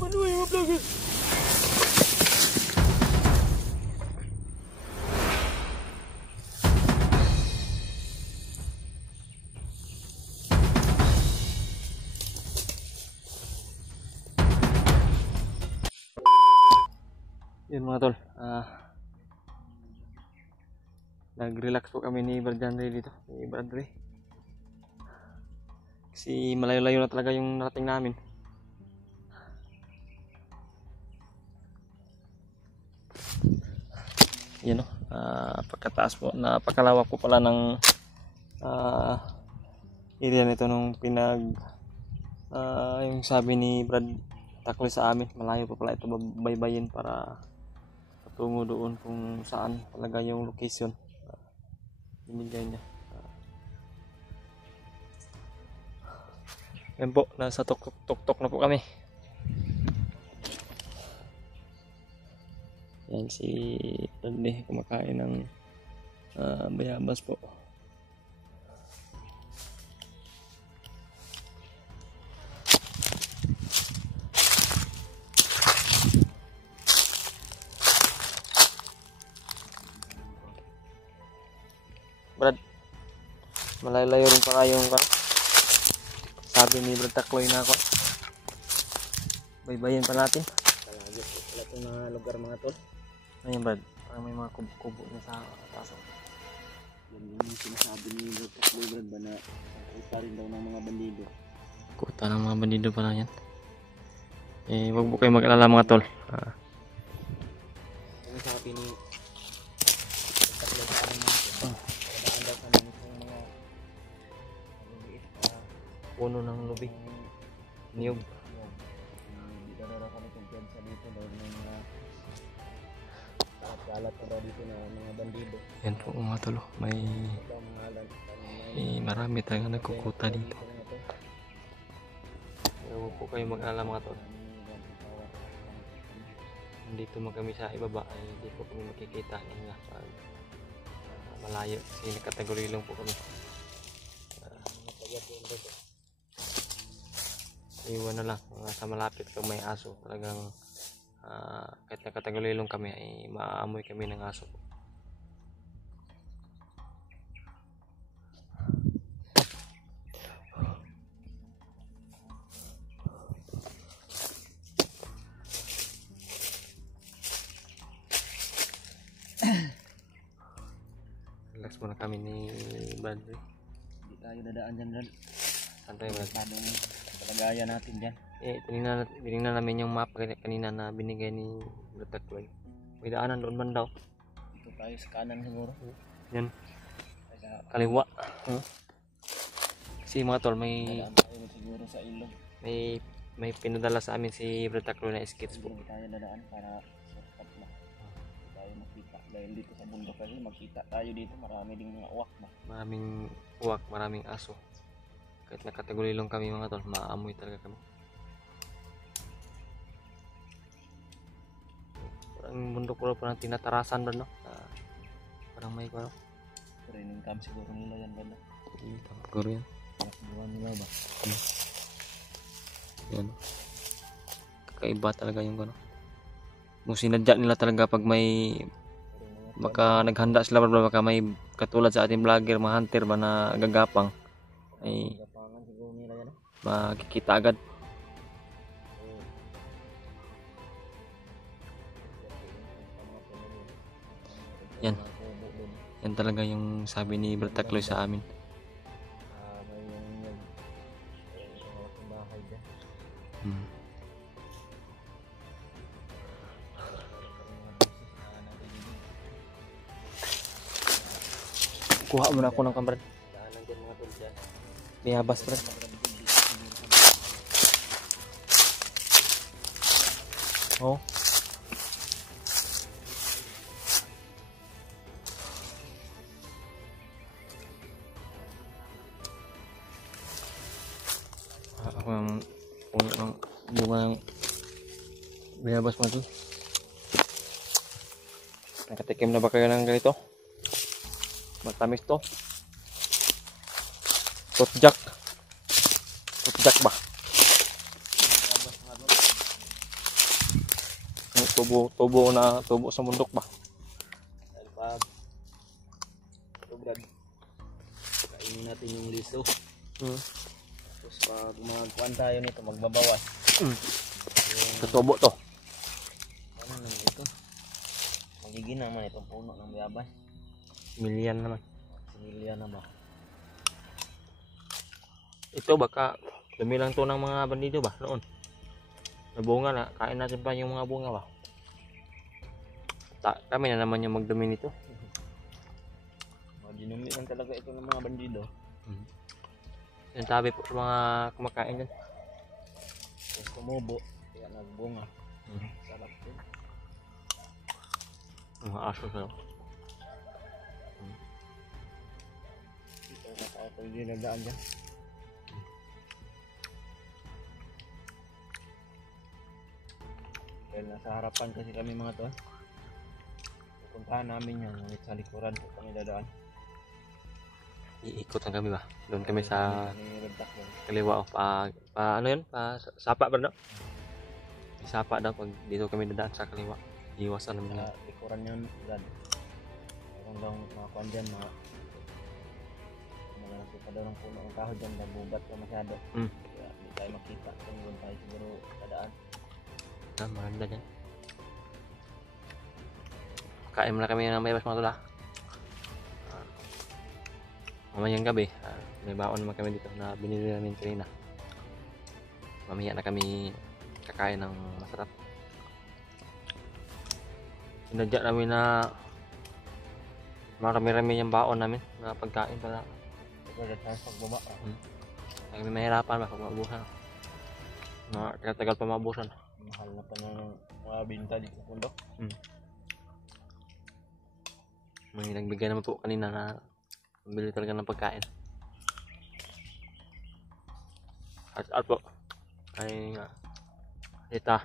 Ano yung mga vlogger? Yun mga tol, nag-relax po kami ni Brad Andre dito, ni Brad Andre. Kasi malayo-layo na talaga yung narating namin. Yan o, pagkataas po, napakalawak po pala ng area nito nung yung sabi ni Brad Takloy sa amin, malayo pa pala ito baybayin para patungo doon kung saan talaga yung location binigay niya. Yan po, nasa tok-tok na po kami. Yan si Randy kumakain ng bayabas po. Brad, malayo-layo rin pala yung sabi ni Brad Takloy na ako. Baybayin pa natin. Palagi wala itong mga lugar mga tol. Ayun Brad, parang may mga kubo na sa taas. Yan yung sinasabi ni Brad Takloy Brad ba na kuta rin daw ng mga bandido. Kuta ng mga bandido pala yan. Wag po kayo mag-alala mga tol. Yung sabi ni Takloy sa amin puno ng lubi, niyog. Hindi ka na kami kumpiyansa dito dahil may mga kalat na dito na mga bandido. Yan po mga tolo, may marami talaga nagkukuta dito. Pero huwag po kayo mag-alala mga tolo. Nandito man kami sa ibaba ay hindi po kami makikita nila pag malayo kasi nakatagulilong po kami. Iwan na lang sa malapit kung may aso talagang kahit nakatagulilong kami ay maamoy kami ng aso. Relax muna kami ni Brad. Hindi tayo dadaan dyan Brad. Santay Brad. Palagaya natin dyan. Tinignan namin yung map kanina na binigay ni Brad Takloy. May daanan doon man daw. Dito tayo sa kanan siguro. Yan. Kaliwa. Kasi mga tol may siguro sa ilog. May pinadala sa amin si Brad Takloy na skits po. Hindi tayo dadaan para shortcut na. Hindi tayo makita. Dahil dito sa bundok kasi makita tayo dito. Marami ding mga uwak na. Maraming uwak, maraming aso. Kahit nakatagulilong kami mga tol, maamoy talaga kami. Parang bundok puro parang tinatarasan ba no? Parang may parang training camp siguro nila yan ba no? Siguro yan. Nakagawa nila ba? Yan. Kakaiba talaga yung gano'n. Kung sinadya nila talaga pag may baka naghanda sila baka may katulad sa ating vlogger, mga hunter ba na gagapang ay makikita agad. Yan. Yan talaga yung sabi ni Brad Takloy sa amin. Kuha muna ako ng kambrad. Bayabas Brad. Oh. Ako ang puno ng bunga ng bayabas mo ito. Nakatikim na ba kayo ng ganito? Matamis to. Tutjak ba? Tubo sa bundok ba? Dahil pag tubad, kainin natin yung liso. Tapos pag magkuhan tayo nito, magbabawas. Sa tubo to. Ano naman ito? Magiging naman itong puno ng bayabas. Milyan naman. Similya naman. Ito baka dumi lang to ng mga bandido ba noon. Nabunga na, kain natin pa yung mga bunga ba. Kami na naman yung magdumi nito. Dinumi lang talaga ito ng mga bandido. Yung sabi po sa mga kumakain dyan. Tapos tumubo, kaya nagbunga. Sarap din. Mga aso sa'yo. Ito na tayo yung dinadaan dyan. Dahil nasa harapan kasi kami mga to. Pupuntahan namin yan, ngunit sa likuran po kami dadaan. Iikot lang kami ba? Doon kami sa Redak yan. kaliwa o ano yun? Sapa ba no? Sapa daw pag dito kami dadaan sa kaliwa. Iwasan namin Sa likuran yan, dyan. Mayroon daw mga kwan dyan, mga nakita daw ng puno ng kahoy dyan, nagubat pa masyado. Kaya hindi tayo makita kung doon tayo siguro dadaan. Maganda dyan. Kain muna kami ng mayabas mga tula. Mamayang gabi, may baon naman kami dito na binili namin kanina. Mamaya na kami kakain ng masarap. Sinadya namin na marami-rami yung baon namin na pagkain para pagbaba. kami mahirapan ba pag maubusan. Tagal pa maubusan. Mahal na pa ng mga binta dito sa bundok. May nagbigay naman po kanina na bili talaga ng pagkain. At po ay ita.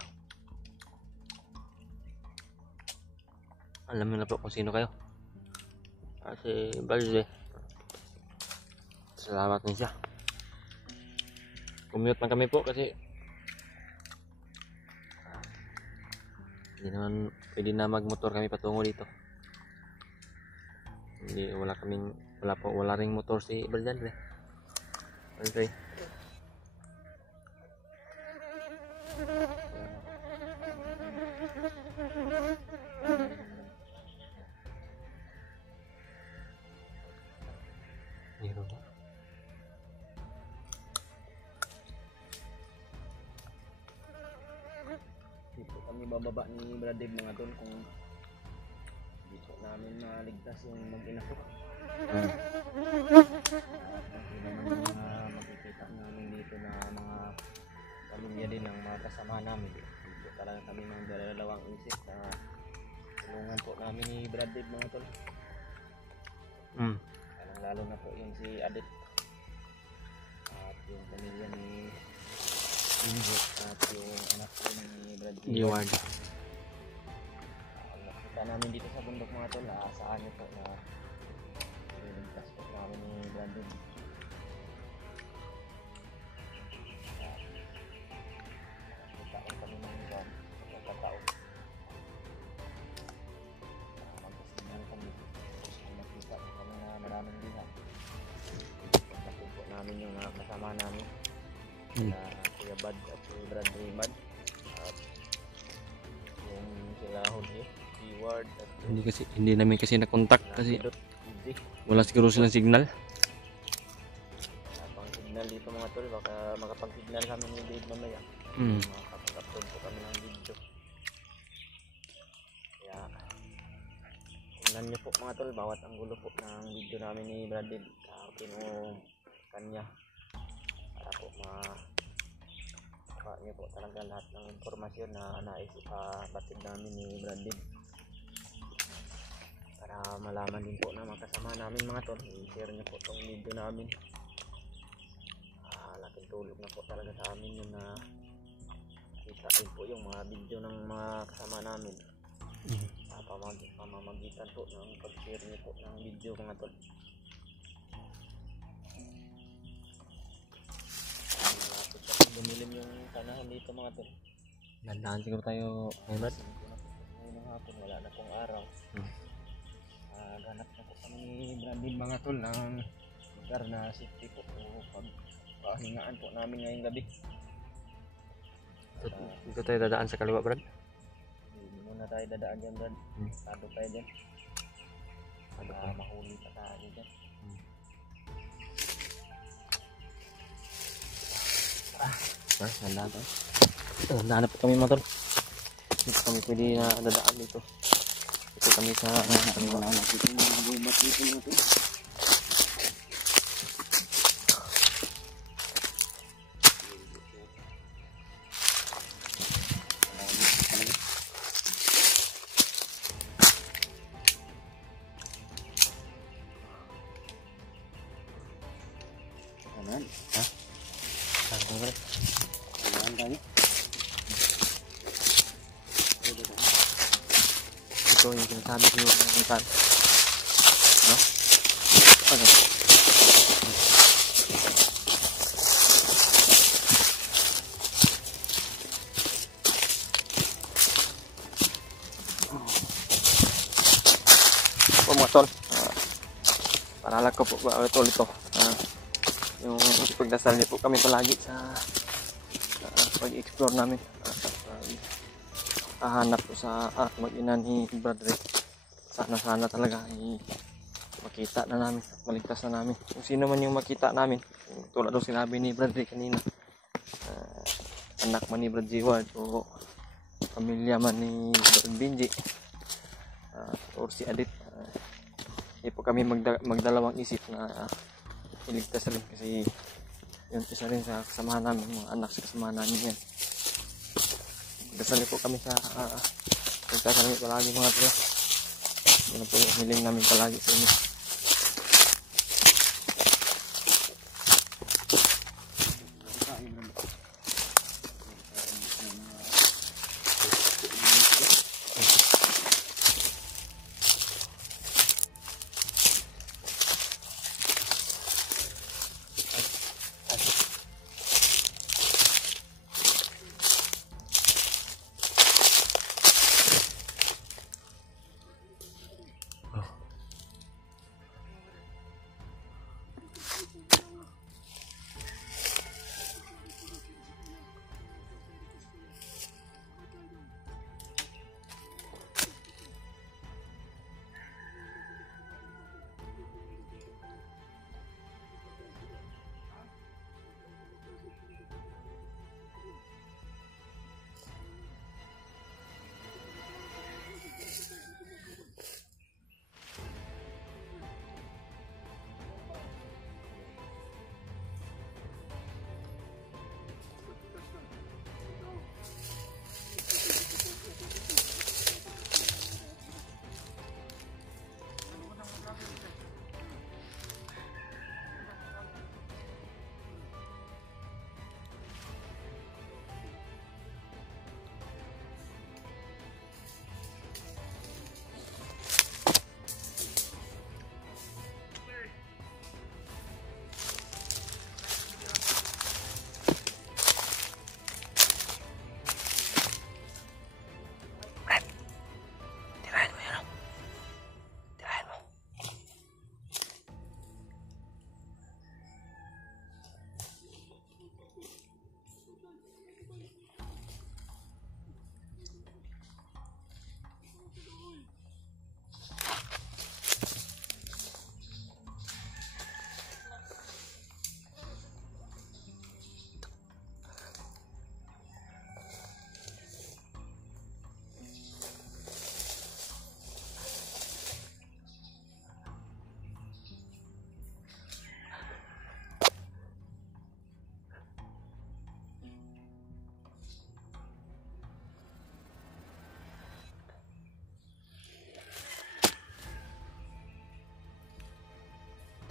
Alam niyo na po kung sino kayo. Si Balde. Salamat din siya. Commute lang kami po kasi hindi naman pwede na magmotor kami patungo dito. Hindi, wala ring motor si Baldan eh. Okay. Dito kami bababa ni Brad Dave mga tol kung dito namin maligtas yung mag-ina ko. Hindi naman mga makikita namin dito na mga pamilya din ng mga kasama namin. Dito talaga kami ng dalawang isip na tulungan po namin ni Brad Dave mga tol. Lalo na po yung si Adit at yung pamilya ni Ingo at yung anak ko ni Brad Dave. Yeward. Nakita namin dito sa bundok mga tol, saan nyo po na iligtas po namin ni Brad Dave. Nakita ko kami ng isang pagkataon. Magkasinan kami. Nakita ko kami na maraming dihan. Pagkataon po namin yung mga kasama namin. Na Kuya Bad at si Brad Raymond. At yung sila Jorge, Steward at Hindi namin kasi na-contact kasi Easy. wala siguro silang signal. Wala pang signal dito mga tol, baka makapag-signal kami ni Dave mamaya. Makapag-upload po kami ng video. Kaya tingnan nyo po mga tol, bawat anggulo po ng video namin ni Brad Dave. Pinong kanya para po nyo po talaga lahat ng informasyon na naisipabatid namin ni Brad Dave. Para malaman din po na makasama namin mga tol, i-share nyo po itong video namin. Laking tulog na po talaga sa amin yun na kita rin po yung mga video ng mga kasama namin. Pamamagitan po ng pag-share nyo po ng video mga tol. Bumilim yung tanahan dito mga tol. Dandaan siguro tayo ngayon, Brad. Ngayon ng hapon, wala na pong araw. Hmm. Ganap na po kami ni Brandon mga tol ng lugar na safety po o pagpahingaan po namin ngayong gabi. Dito tayo dadaan sa kaliwa, Brad. Hindi muna tayo dadaan dyan, Brad. Tado tayo dyan. Mahuli pa tayo dyan. Dandaan tayo. Dandaan na po kami, mga tol. Dito kami pwede na dadaan dito. Dito kami sa kaliwa. Wala nakita yung mga gubat dito natin. Kanan. Ha? Saan Brad? Kanan tayo. Ito yung sinasabi ko yung kung no? Okay. Po mga tol, paralag ko po ba tol ito. Yung pagdasal niyo po kami palagi sa pag-explore namin. Hahanap ko sa mag-ina ni Brother. Sana talaga makita na namin, maligtas na namin. Kung sino man yung makita namin, tulad ng sinabi ni Brother kanina, anak man ni Brother Ward o pamilya man ni Brother Benji or si Adit, hindi po kami magdalawang isip na iligtas rin kasi yun isa rin sa kasamahan namin, mga anak sa kasamahan namin yan. Dasali po kami sa pagkasali palagi mga tro. Yun po yung hiling namin palagi sa inyo.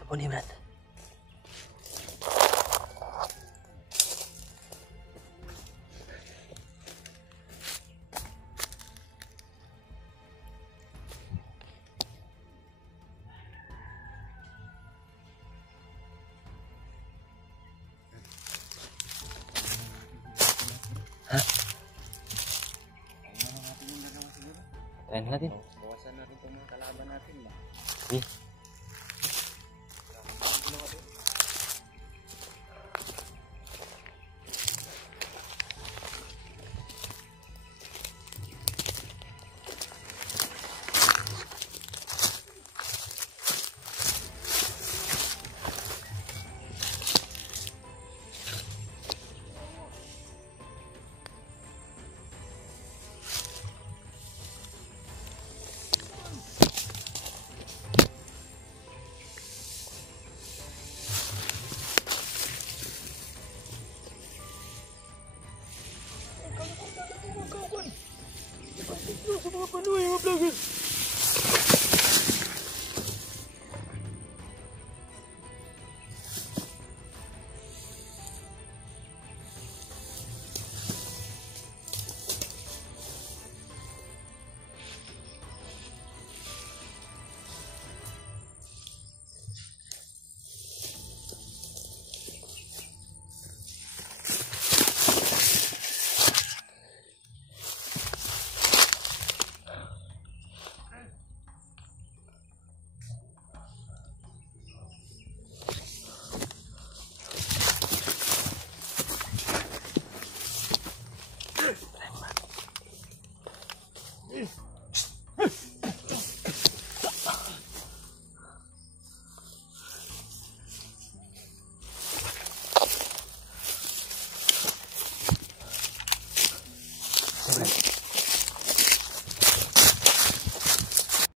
Tapos ni Brad. Tayo natin. Bawasan natin itong mga kalaban natin ba. Sige.